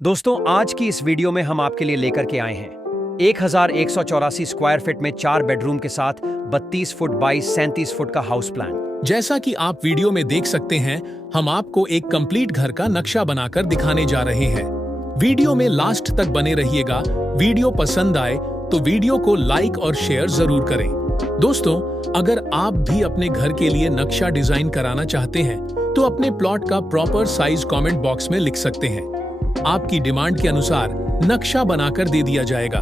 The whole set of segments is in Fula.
दोस्तों, आज की इस वीडियो में हम आपके लिए लेकर के आए हैं 1184 स्क्वायर फीट में 4 बेडरूम के साथ 32 फुट बाई 37 फुट का हाउस प्लान। जैसा कि आप वीडियो में देख सकते हैं, हम आपको एक कंप्लीट घर का नक्शा बनाकर दिखाने जा रहे हैं। वीडियो में लास्ट तक बने रहिएगा। वीडियो पसंद आए तो वीडियो को लाइक और शेयर जरूर करें। दोस्तों, अगर आप भी अपने घर के लिए नक्शा डिजाइन कराना चाहते हैं तो अपने प्लॉट का प्रॉपर साइज कमेंट बॉक्स में लिख सकते हैं। आपकी डिमांड के अनुसार नक्शा बनाकर दे दिया जाएगा।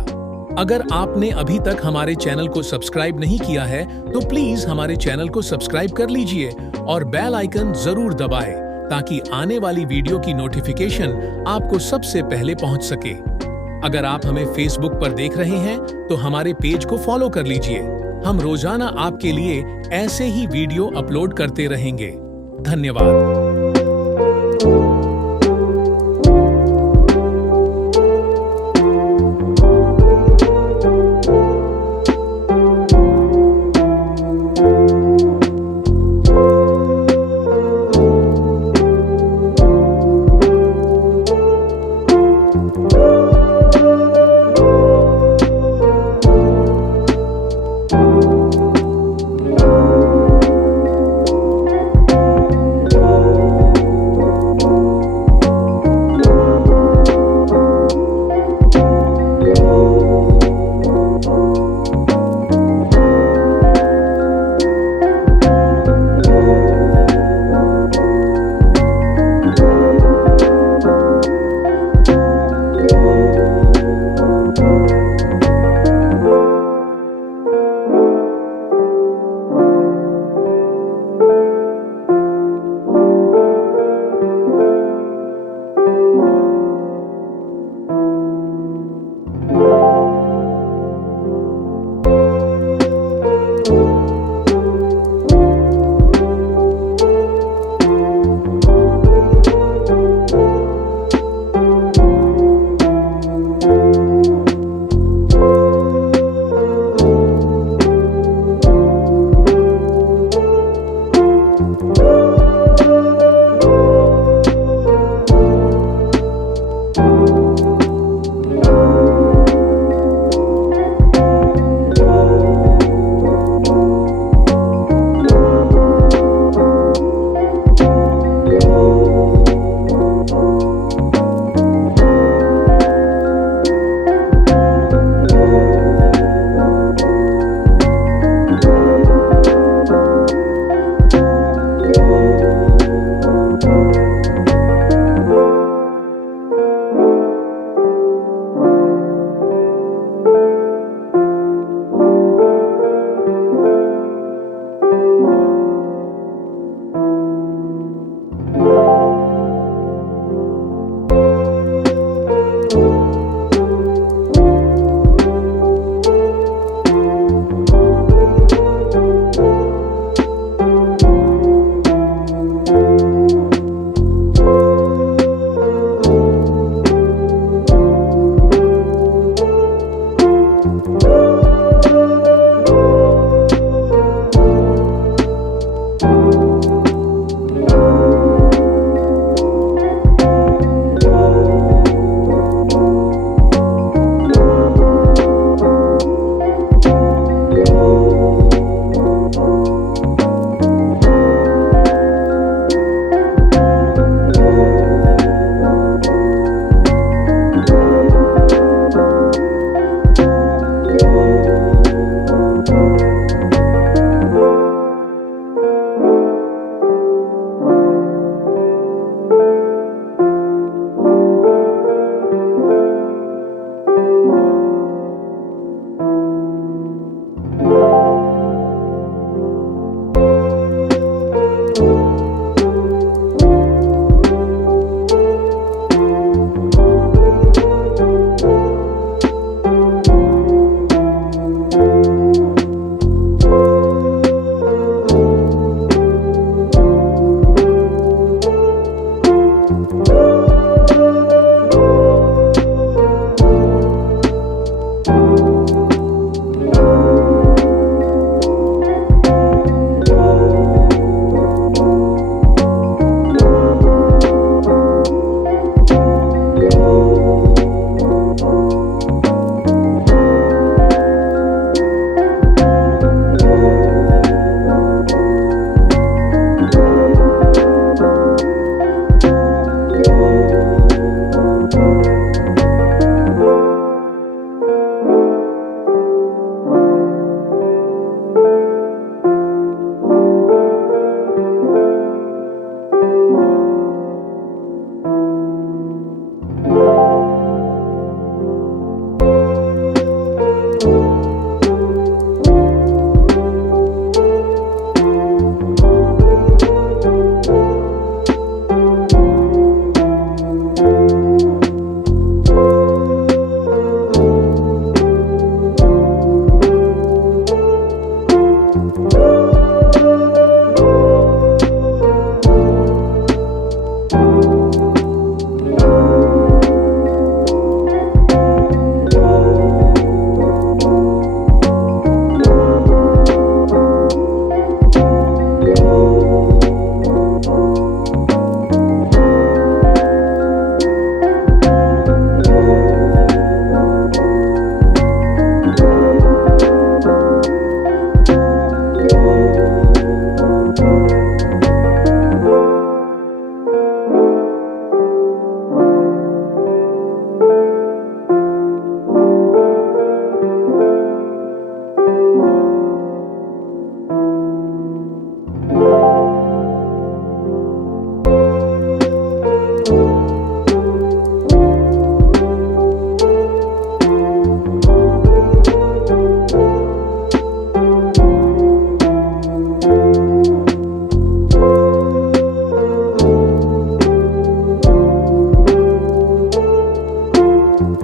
अगर आपने अभी तक हमारे चैनल को सब्सक्राइब नहीं किया है तो प्लीज हमारे चैनल को सब्सक्राइब कर लीजिए और बेल आइकन जरूर दबाएं ताकि आने वाली वीडियो की नोटिफिकेशन आपको सबसे पहले पहुंच सके। अगर आप हमें फेसबुक पर देख रहे हैं तो हमारे पेज को फॉलो कर लीजिए। हम रोजाना आपके लिए ऐसे ही वीडियो अपलोड करते रहेंगे। धन्यवाद।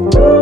हैं।